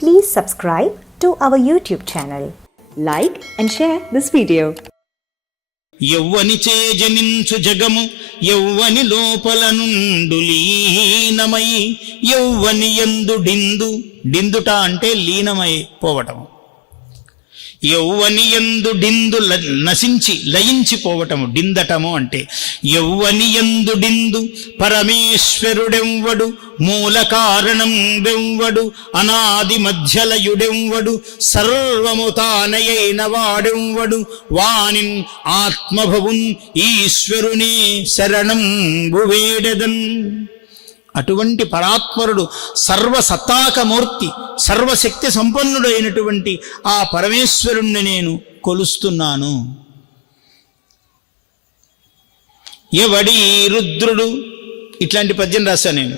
Please subscribe to our YouTube channel. Like and share this video. ఎవ్వని చేజనించు జగము ఎవ్వని లోపల నుండు లీనమై ఎవ్వని ఎందు డిందు డిందుట అంటే లీనమై పోవటము యౌవనియందు డిందు నశించి లయించిపోవటము డిందటము అంటే యౌవనియందు డిందు పరమేశ్వరుడెవ్వడు మూల కారణం వెంవడు అనాది మధ్యలయుడెంవడు సర్వము తానయైన వాడెంవడు వానిన్ ఆత్మభవున్ ఈశ్వరుని శరణం వేడెదన్. అటువంటి పరాత్పరుడు సర్వసత్తాకమూర్తి సర్వశక్తి సంపన్నుడైనటువంటి ఆ పరమేశ్వరుణ్ణి నేను కొలుస్తున్నాను. ఎవడి రుద్రుడు? ఇట్లాంటి పద్యం రాశా నేను.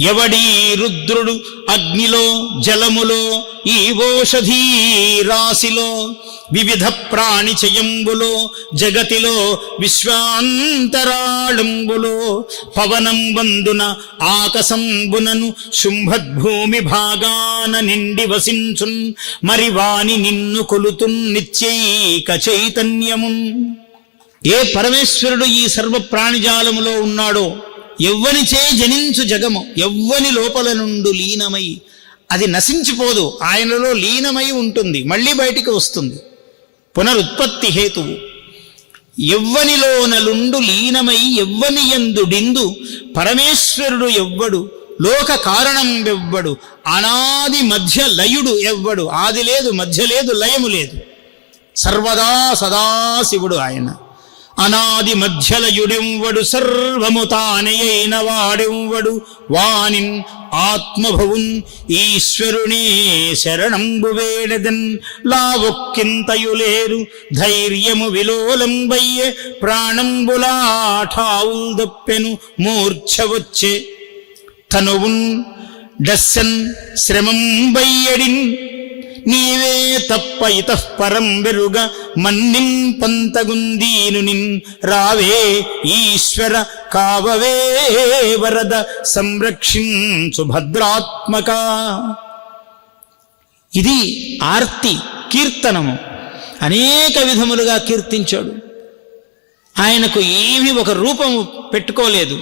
ఎవడి రుద్రుడు అగ్నిలో జలములో ఈ ఓషధీ రాశిలో వివిధ ప్రాణి చయంబులో జగతిలో విశ్వాంతరాళంబులో పవనం వందున ఆకసంబునను శుంభద్భూమి భాగాన నిండి వసించున్ మరి వాని నిన్ను కొలుతున్ నిత్యైక చైతన్యమున్. ఏ పరమేశ్వరుడు ఈ సర్వ ప్రాణిజాలములో ఉన్నాడో ఎవ్వనిచే జనించు జగము ఎవ్వని లోపల నుండు లీనమై. అది నశించిపోదు ఆయనలో లీనమై ఉంటుంది మళ్ళీ బయటికి వస్తుంది. పునరుత్పత్తి హేతువు. ఎవ్వనిలోనలుండు లీనమై ఎవ్వని ఎందుడిందు పరమేశ్వరుడు ఎవ్వడు లోక కారణం ఎవ్వడు అనాది మధ్య లయుడు ఎవ్వడు ఆది లేదు మధ్య లేదు లయము లేదు. సర్వదా సదాశివుడు ఆయన. అనాది మధ్యలయుడెంవడు సర్వము తానయైన వాడెంవడు వానిన్ ఆత్మభవున్ ఈశ్వరునే శరణంబు వేడదన్ లావొక్కింతయులేరు ధైర్యము విలోలంబయ్యే ప్రాణంబులాఠావుల్ దప్పెను మూర్ఛ వచ్చే తనువున్ డస్సన్ శ్రమంబయ్యడిన్ నీవే తప్ప ఇతః పరం వెరుగ మన్నిం పంతగుందీను నిన్ రావే ఈశ్వర కావవే వరద సంరక్షించు భద్రాత్మక. ఇది ఆర్తి కీర్తనము. అనేక విధములుగా కీర్తించాడు. ఆయనకు ఏమీ ఒక రూపం పెట్టుకోలేదు.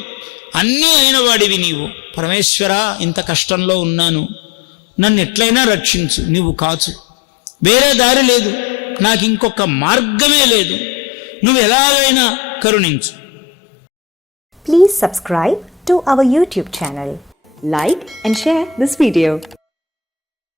అన్నీ అయిన వాడివి నీవు. పరమేశ్వర ఇంత కష్టంలో ఉన్నాను. నన్ను ఎట్లయినా రక్షించు నువ్వు కాచు. వేరే దారి లేదు నాకు ఇంకొక మార్గమే లేదు. నువ్వు ఎలాగైనా కరుణించు. Please subscribe to our YouTube channel like and share this video